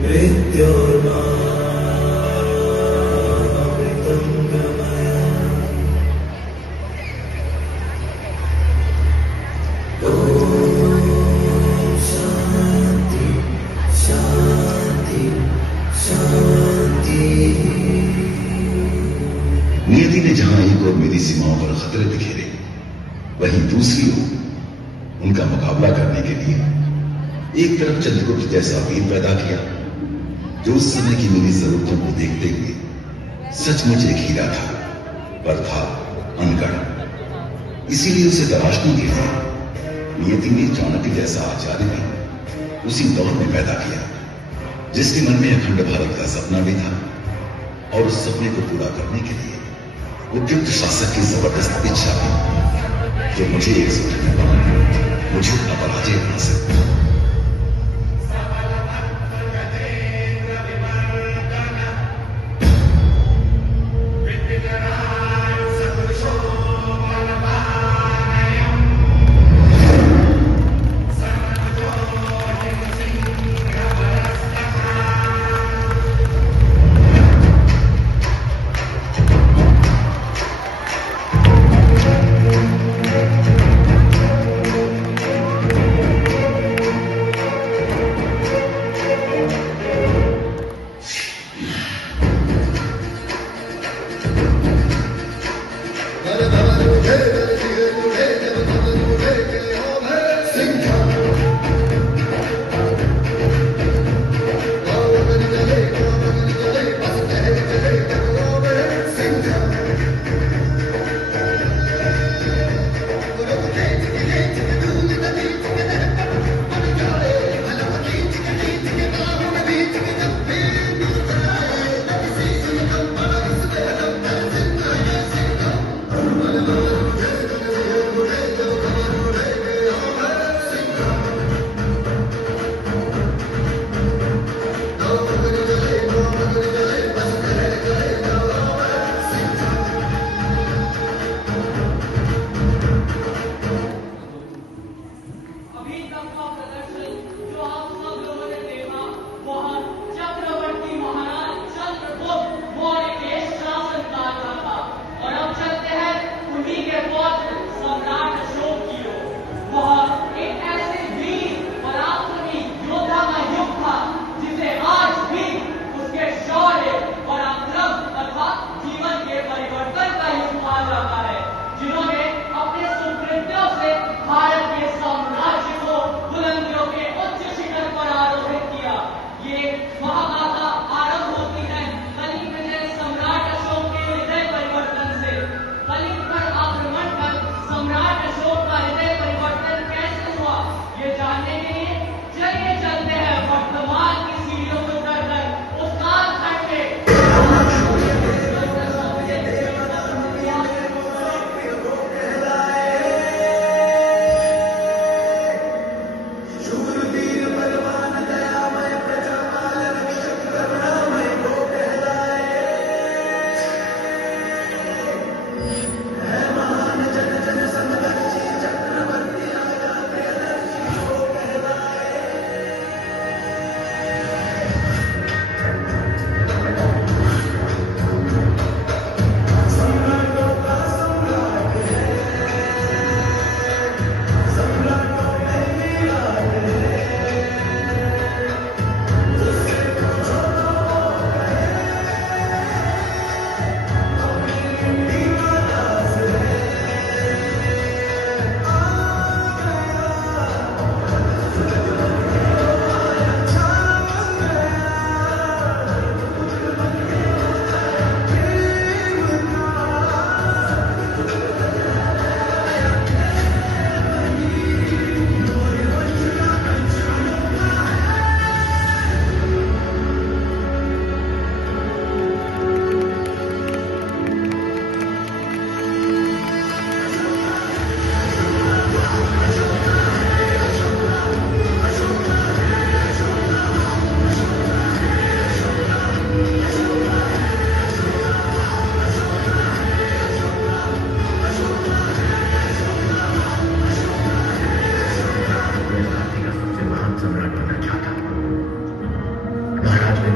मृत्योर्मामृतं गमय। ॐ शान्ति शान्ति शान्ति। नियति ने जहां एक और मेरी सीमाओं पर खतरे बिखेरे, वहीं दूसरी ओर उनका मुकाबला करने के लिए एक तरफ चंद्रगुप्त जैसा वीर पैदा किया, जो उस समय की मेरी जरूरतों को देखते हुए सचमुच एक हीरा था, पर था अनगढ़, इसीलिए उसे तराशने के लिए नियति ने चाणक्य जैसा आचार्य भी उसी दौर में पैदा किया, जिसके मन में अखंड भारत का सपना भी था, और उस सपने को पूरा करने के लिए उपयुक्त शासक की जबरदस्त इच्छा भी, जो मुझे एक सूत्र में मुझे अपना पराजय बना सकता।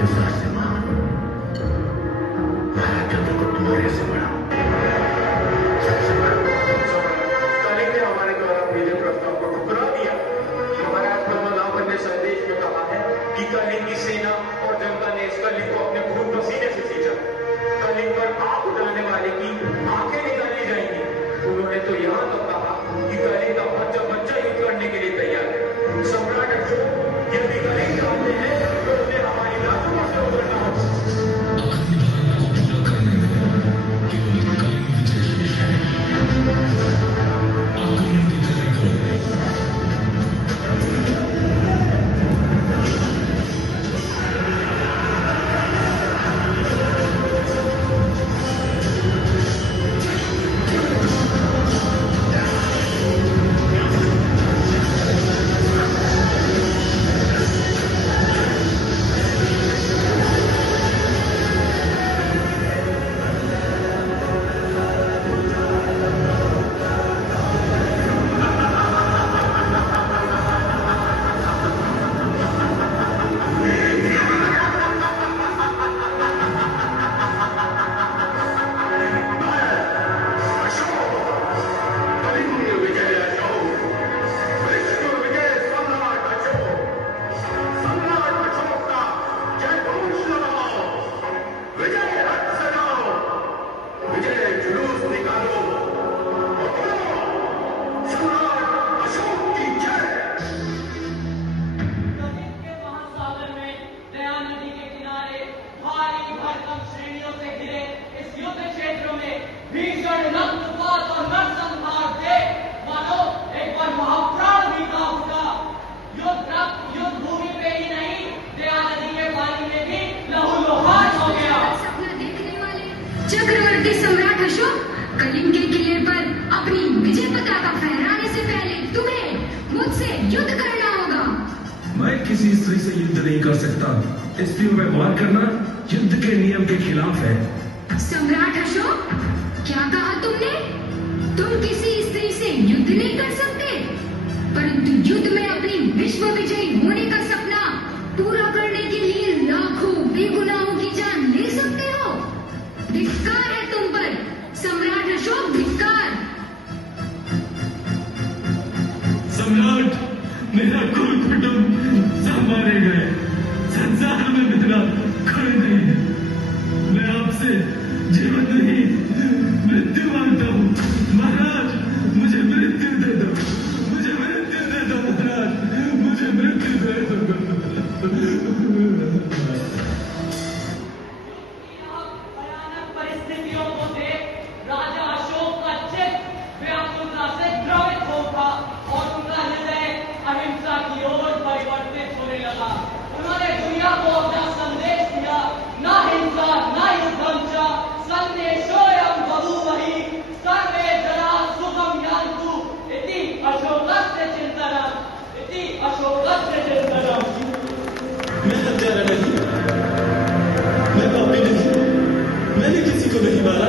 विश्वास से मां महाराज चंद्रगुप्त से बड़ा, सबसे बड़ा। कलिंग ने हमारे द्वारा भेजे प्रस्ताव को ठुकरा दिया। महाराज पद्मनाभन ने संदेश में कहा है कि कलिंग की सेना और जनता ने इस कलिंग को अपने खून पसीने से सींचा। कलिंग पर आग उठाने वाले की आंखें निकाली जाएंगी। उन्होंने तो यहाँ तक कहा कि कलिंग का बच्चा बच्चा युद्ध करने के लिए तैयार है। सम्राट अशोक यदि कलिंग चाहते हैं तो उन्हें हमारी लाशों से उतरना होगा। चक्रवर्ती सम्राट अशोक, कलिंग के किले पर अपनी विजय पताका फहराने से पहले तुम्हें मुझसे युद्ध करना होगा। मैं किसी स्त्री से युद्ध नहीं कर सकता। स्त्रियों पर वार करना युद्ध के नियम के खिलाफ है। सम्राट अशोक, क्या कहा तुमने? तुम किसी स्त्री से युद्ध नहीं कर सकते, परंतु युद्ध में अपनी विश्व विजयी होने का सपना पूरा करने के लिए लाखों बेगुनाहों की जान ले सकते हो। धिक्कार है तुम पर सम्राट अशोक, धिक्कार। सम्राट, मेरा कोई कुटुंब सब मारे गए। संसार में मेरा कोई नहीं है। मैं आपसे जीवन नहीं मृत्यु मांगता हूँ। महाराज, मुझे मृत्यु दे दो, मुझे मृत्यु दे दो महाराज, मुझे मृत्यु दे दो। उन्होंने दुनिया को अपना संदेश दिया, ना हिंसा ना युद्धंचा, संदेशोऽयं बहुवहि सर्वे जनाः सुखं यान्तु इति अशोकस्य चिन्तनम्, इति अशोकस्य चिन्तनम्। मैं हत्यारा नहीं, मैं पापी नहीं, मैंने किसी को नहीं मारा।